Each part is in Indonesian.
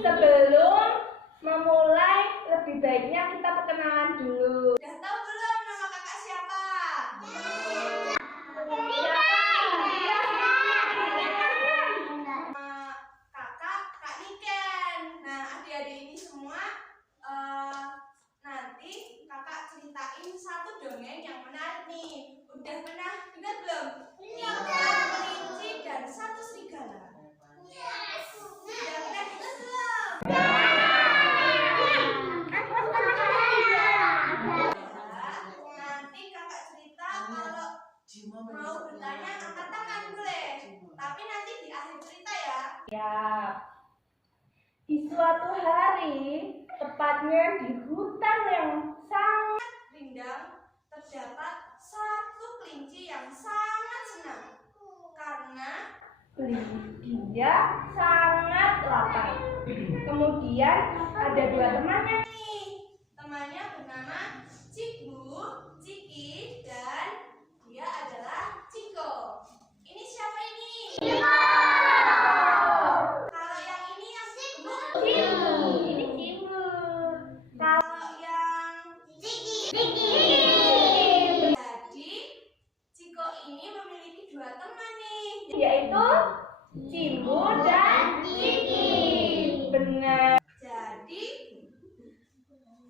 Sebelum memulai, lebih baiknya kita perkenalan dulu. Udah tahu belum nama kakak siapa? Kakak Kak Niken. Nah, adik-adik ini semua nanti kakak ceritain satu dongeng yang menarik nih. Udah pernah dengar belum? Tiga kelinci dan satu serigala. Udah pernah dengar belum? Nanti kakak cerita kalau mau bertanya angkat tangan boleh. Tapi nanti di akhir cerita ya. Ya. Di suatu hari, tepatnya di hutan yang sangat rindang, terdapat satu kelinci yang sangat senang karena dia sangat lapar. Kemudian ada dua temannya. Temannya bernama Cikgu, Ciki, dan dia adalah Ciko. Ini siapa ini? Ciko. Kalau yang ini yang gemuk? Cimu. Ini Cimu. Kalau yang Ciki? Jadi Ciko ini memiliki dua teman nih, yaitu Cimu dan Ciki. Benar. Jadi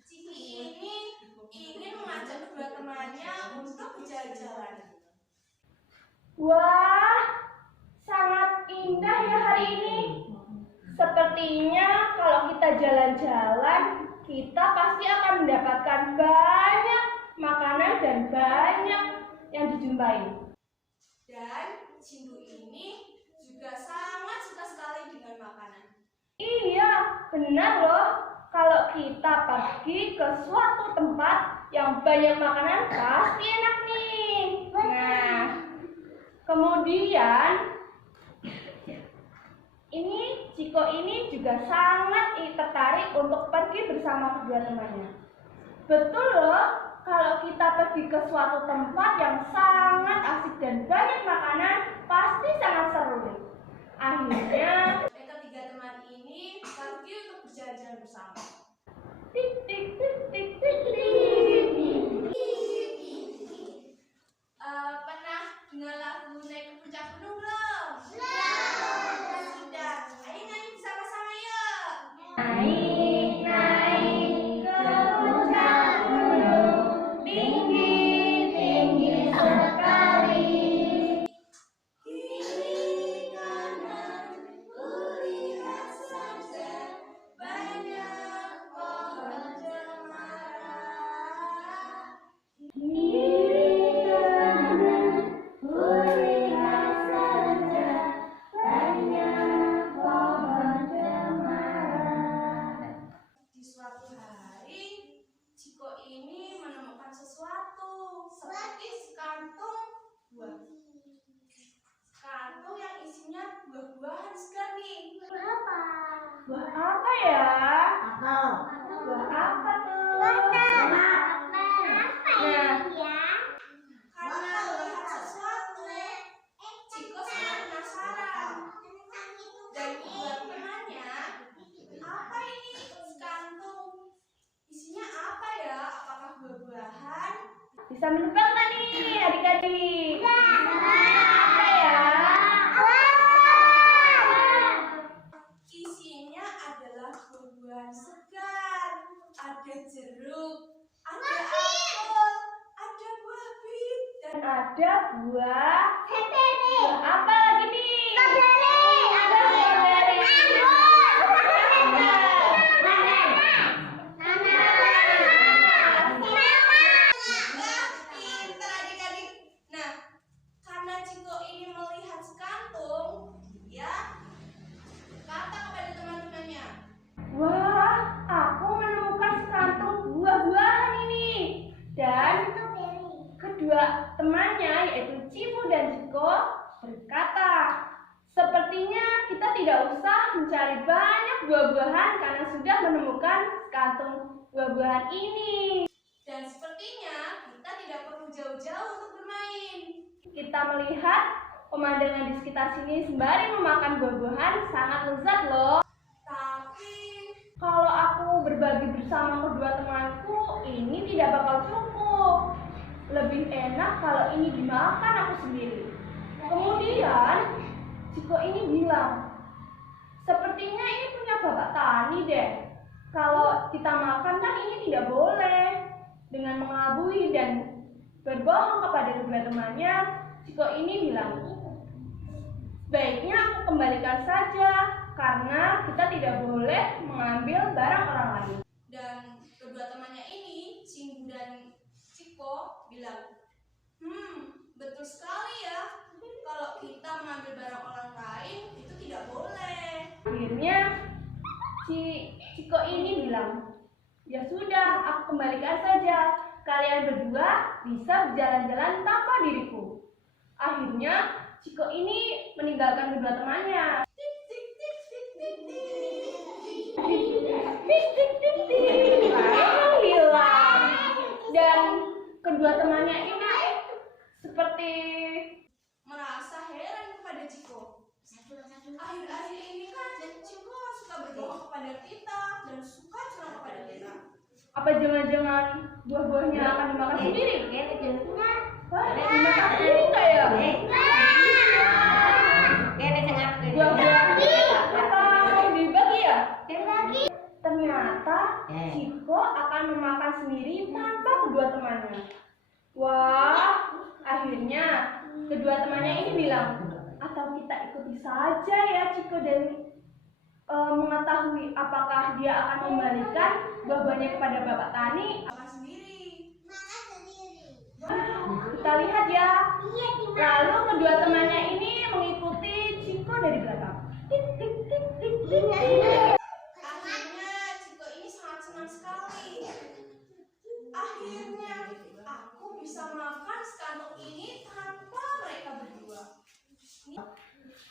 Ciki ini ingin mengajak kedua temannya untuk berjalan-jalan. Wah, sangat indah ya hari ini. Sepertinya kalau kita jalan-jalan, kita pasti akan mendapatkan banyak makanan dan banyak yang dijumpai. Dan Cindu ini juga sangat suka sekali dengan makanan. Iya, benar loh. Kalau kita pergi ke suatu tempat yang banyak makanan, pasti enak nih. Nah, kemudian ini Ciko ini juga sangat tertarik untuk pergi bersama kedua temannya. Betul loh, kalau kita pergi ke suatu tempat yang sangat asik dan banyak makanan, pasti sangat seru. Akhirnya ketiga teman ini pergi untuk berjalan-jalan bersama. Tik tik tik tik tik tik. Pernah dengar lagu Naik ke Puncak Gunung belum? Sudah. Ayo nyanyi bersama-sama yuk. Naik ke puncak gunung, tinggi tinggi sekali. Kiri kanan kulihat saja banyak pohon cemara. Kiri kanan kulihat saja banyak pohon cemara. Di suatu hari, Ciko ini menemukan sesuatu seperti sekantung buah. Sekantung yang isinya buah-buahan segar nih. Buah apa ya? Buah apa tuh? Nah, Karena melihat sesuatu, Ciko sangat penasaran. Dan buat temannya, apa ini sekantung? Isinya apa ya? Apakah buah-buahan? bisa menebak nggak nih adik-adik? Apa ya? Isinya adalah buah-buahan segar. Ada jeruk, ada apel, ada buah bit, dan Ada buah apa lagi nih? Ada strawberry. pintar adik-adik. Nah, karena Ciko ini melihat sekantung, ya kata kepada teman-temannya, Wah, aku menemukan sekantung buah-buahan ini. Dan kedua temannya yaitu Cimu dan Ciko berkata, sepertinya kita tidak usah mencari banyak buah-buahan karena sudah menemukan sekantung buah-buahan ini. dan sepertinya kita tidak perlu jauh-jauh untuk bermain. Kita melihat pemandangan di sekitar sini sembari memakan buah-buahan sangat lezat loh. Tapi Kalau aku berbagi bersama kedua temanku, ini tidak bakal cukup. Lebih enak kalau ini dimakan aku sendiri. Kemudian, Ciko ini bilang, sepertinya ini punya bapak tani deh. Kalau kita makan kan ini tidak boleh. Dengan mengelabui dan berbohong kepada kedua temannya, Ciko ini bilang, baiknya aku kembalikan saja, karena kita tidak boleh mengambil barang orang lain. dan kedua temannya ini, Cinggu dan Ciko bilang, betul sekali ya. Kalau kita mengambil barang orang lain itu tidak boleh. Akhirnya Ciko ini bilang, ya sudah, aku kembalikan saja. Kalian berdua bisa berjalan-jalan tanpa diriku. Akhirnya Ciko ini meninggalkan kedua temannya. Tik tik tik tik tik tik. Tik tik tik tik. Lalu hilang. Dan kedua temannya ini seperti Merasa heran kepada Ciko. Akhir-akhir ini kan Ciko suka berbohong kepada kita dan suka curang kepada kita. apa jangan-jangan buah-buahnya akan dimakan sendiri? Wah, dimakan sendiri nggak ya? Buah-buahnya atau dibagi ya? Ternyata Ciko akan memakan sendiri tanpa kedua temannya. Wah, akhirnya kedua temannya ini bilang, atau kita ikuti saja ya Ciko dan mengetahui apakah dia akan membalikan buah-buahnya kepada bapak tani. Makan sendiri. Kita lihat ya. Lalu kedua temannya ini mengikuti Ciko dari belakang. Tik tik tik tik tik tik. Akhirnya Ciko ini sangat senang sekali. Akhirnya aku bisa makan sekantong ini tanpa mereka berdua.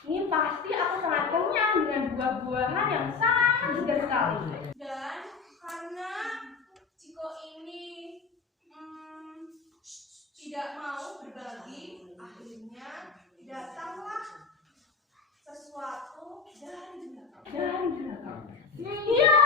Ini pasti aku sangat kenyang dengan buah-buahan yang sangat segar sekali. Dan karena Ciko ini tidak mau berbagi, akhirnya datanglah sesuatu dari belakang. Dari belakang. Ya.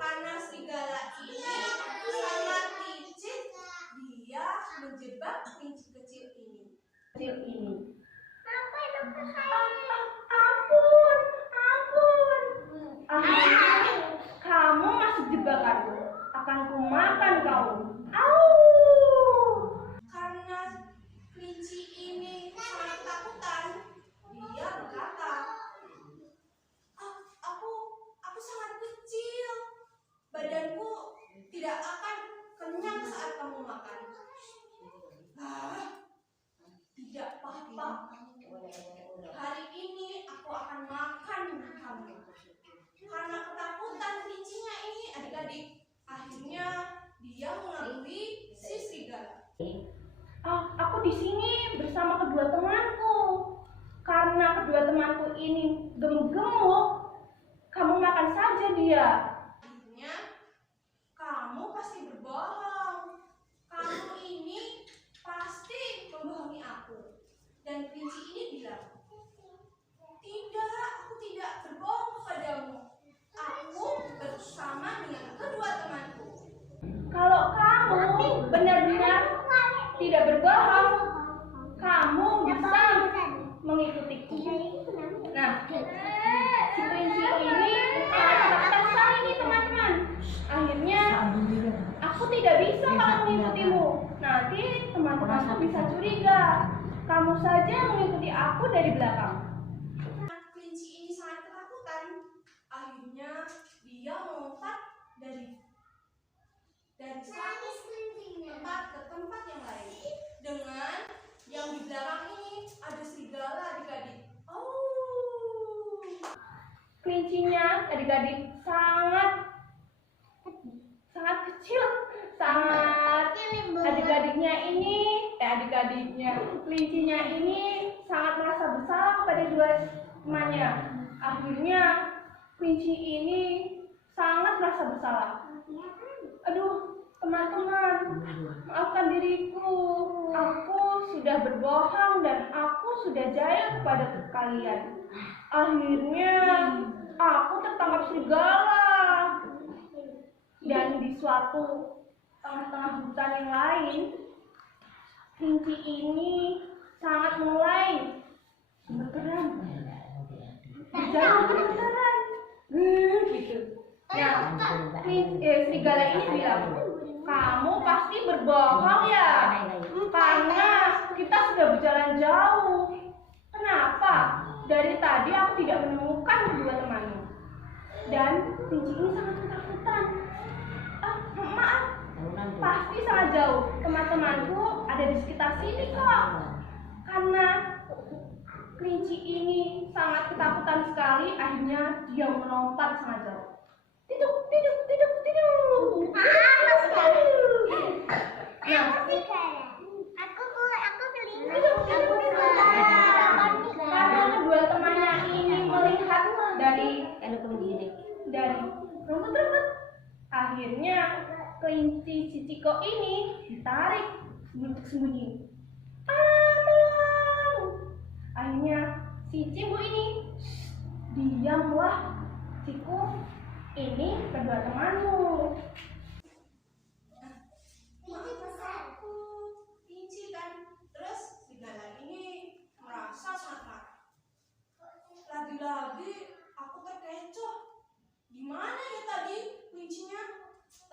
Karena serigala ini sangat licik, dia menjebak kelinci kecil ini. Kecil ini. Ampun, ampun. Akhirnya kamu masuk jebakanku. Akan kumakan kamu. Au. Karena kelinci ini sangat ketakutan, dia berkata, aku sangat kecil, badanku tidak akan kenyang saat kamu makan. Tidak apa-apa. Hari ini aku akan makan kamu. Karena ketakutan kelincinya ini, adik-adik, akhirnya dia mengakui si serigala. Aku di sini bersama kedua temanku. Karena kedua temanku ini gemuk-gemuk, kamu makan saja dia. Akhirnya kamu pasti berbohong. Kamu ini pasti membohongi aku. Dan kelinci ini bilang, tidak, aku tidak berbohong kepadamu. Aku bersama dengan kedua temanku. Kalau kamu benar-benar tidak berbohong, kamu bisa mengikutiku. Nah, si kelinci ini sangat sekali nih teman-teman. Akhirnya aku tidak bisa kalau mengikutimu. Nanti teman-temanku bisa curiga. Kamu saja mengikuti aku dari belakang. Kelinci ini sangat ketakutan. Akhirnya dia melompat dari satu tempat ke tempat yang lain. Dengan yang di belakang ini ada serigala adik-adik. Kelincinya adik-adik sangat kecil, sangat kelincinya ini sangat merasa bersalah kepada dua temannya. Akhirnya kelinci ini sangat merasa bersalah. Aduh, teman-teman, maafkan diriku. Aku sudah berbohong dan aku sudah jahil kepada kalian. Akhirnya aku tertangkap serigala. Dan di suatu tengah-tengah hutan yang lain, kelinci ini sangat mulai gemeteran. Jangan gemeteran. Gitu. Nah, serigala ini bilang, kamu pasti berbohong ya, karena kita sudah berjalan jauh. Kenapa? Dari tadi aku tidak menemukan kedua temanmu. Dan kelinci ini sangat ketakutan. Maaf, pasti sangat jauh. Teman-temanku ada di sekitar sini kok. Karena kelinci ini sangat ketakutan sekali, akhirnya dia melompat sangat jauh. Tiduk, tiduk, tiduk, tiduk. Karena kedua temannya ini melihat dari rumput-rumput, akhirnya kelinci si Ciko ini ditarik untuk sembunyi. Tolong! Akhirnya si Cimbu ini, diamlah Ciko, ini kedua temanmu. Kelinci kan, terus serigala ini merasa sangat marah. Lagi-lagi aku terkecoh. Gimana ya tadi kelincinya?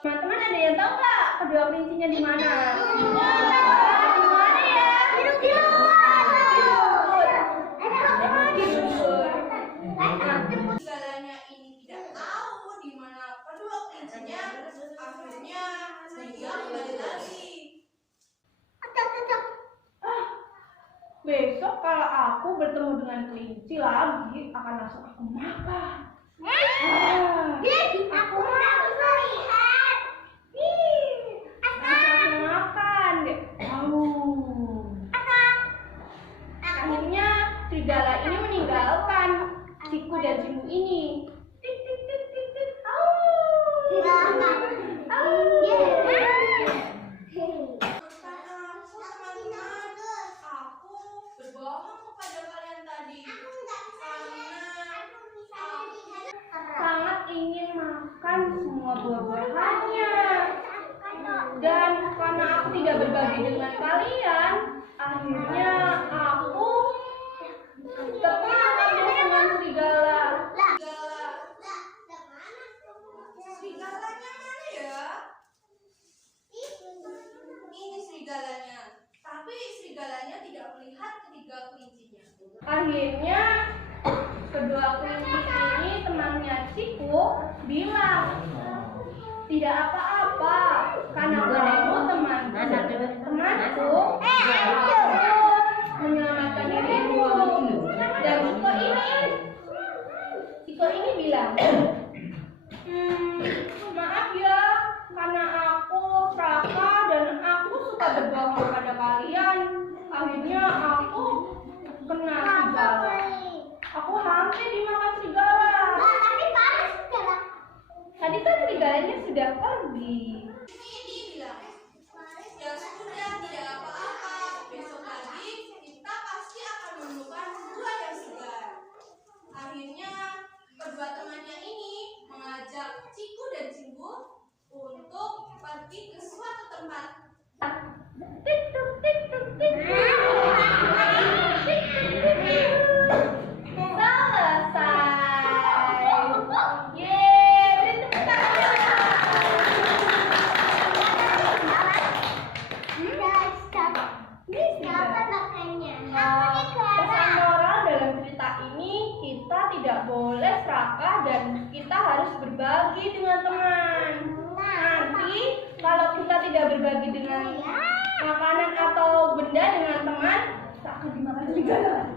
Teman-teman ada yang tahu nggak kedua kelincinya di mana? Di mana ya? Segalanya ini tidak tahu di mana kedua kelincinya. Akhirnya dia kembali lagi. Besok kalau aku bertemu dengan kelinci lagi akan langsung aku makan. Aku makan deh. Akhirnya serigala ini meninggalkan Ciku dan Cimbu ini. Aku berbohong kepada kalian tadi Sangat ingin makan semua buah-buahannya. Dan karena aku tidak berbagi dengan kalian, akhirnya aku tertangkap dengan serigala. Serigalanya mana ya? Ini serigalanya. Tapi serigalanya tidak melihat ketiga kelincinya. Akhirnya kedua kelinci ini temannya Ciku bilang, tidak apa-apa, karena kamu temanku, aku menyelamatkan dirimu. Dan Ciko ini bilang, maaf ya, karena aku serakah dan aku suka berbohong kepada kalian. Akhirnya aku kena serigala. Aku hampir dimakan serigala. Tadi kan serigalanya sudah pergi. Ini bilang, ya sudah tidak apa-apa. Besok lagi kita pasti akan menemukan buah yang segar. Akhirnya kedua temannya ini mengajak Ciku dan Cimbu untuk pergi ke suatu tempat. Tik tuk tik tuk tik tuk. Tik tuk tik tuk. Selesai. Yeay, beri tepuk tangan. Pesan moral dalam cerita ini, kita tidak boleh serakah dan kita harus berbagi dengan teman. Nanti kalau kita tidak berbagi dengan makanan atau benda dengan teman, tak akan dimakan serigala.